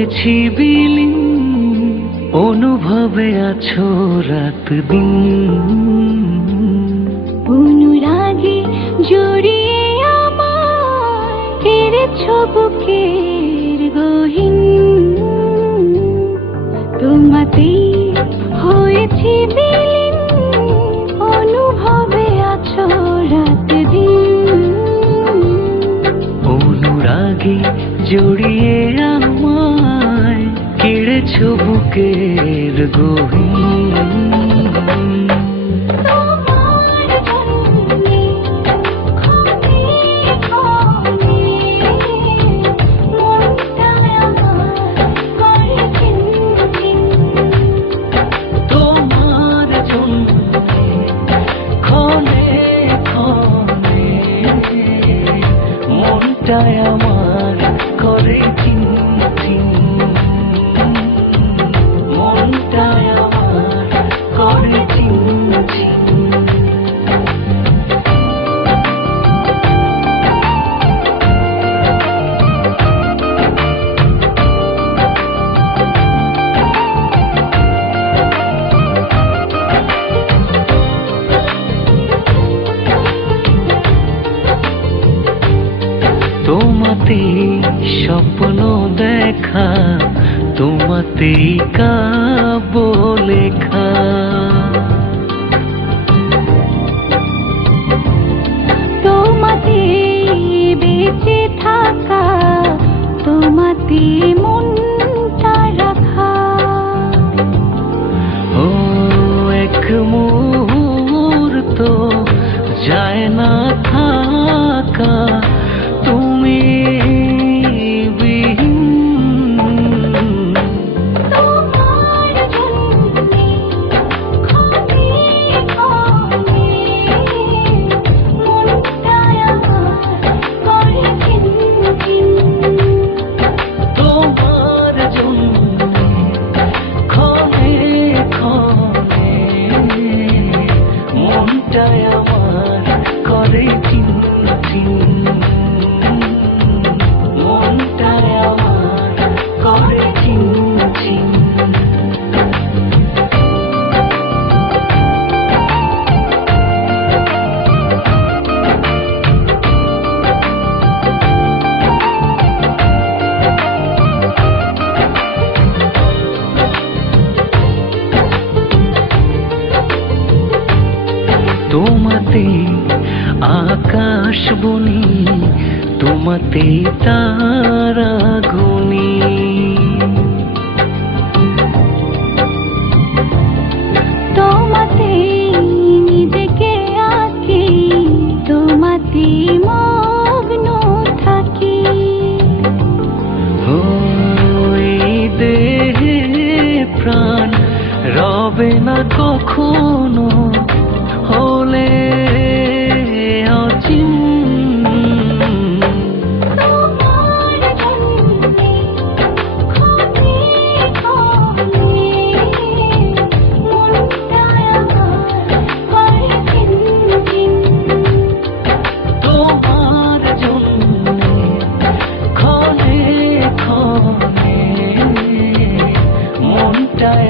হয়েছি বিলীন, অনুভবে আছো রাত দিন। অনুরাগে জড়িয়ে আমায় কেড়েছ বুকের গহীন। তোমাতেই হয়েছি বিলীন, অনুভবে আছো রাত দিন। অনুরাগে জড়িয়ে আমায় কেড়েছ বুকের গহীন। আমার করে চিনচিন, মনটাই আমার করে চিনচিন। তোমাতেই স্বপ্ন দেখা, তোমাতেই কাব্য লেখা। তোমাতেই বেঁচে থাকা, তোমাতেই মনটা রাখা। ও এক মুহূর্ত যায় না থাকা তুমি বিহীন। তোমার জন্যে ক্ষণে ক্ষণে মনটাই আমার করে চিনচিন। তোমার জন্যে ক্ষণে ক্ষণে মনটাই আমার করে চিনচিন। মনটাই আমার করে চিনচিন। তোমাতেই আকাশ বনি, তোমাতেই তারা গুনি। তোমাতেই নিজেকে আঁকি, তোমাতেই মগ্ন থাকি। ওই দেহে প্রাণ রবে না কখনো হলে অচিন। তোমার জন্যে ক্ষণে ক্ষণে মনটাই আমার করে চিনচিন। তোমার জন্যে ক্ষণে ক্ষণে মনটাই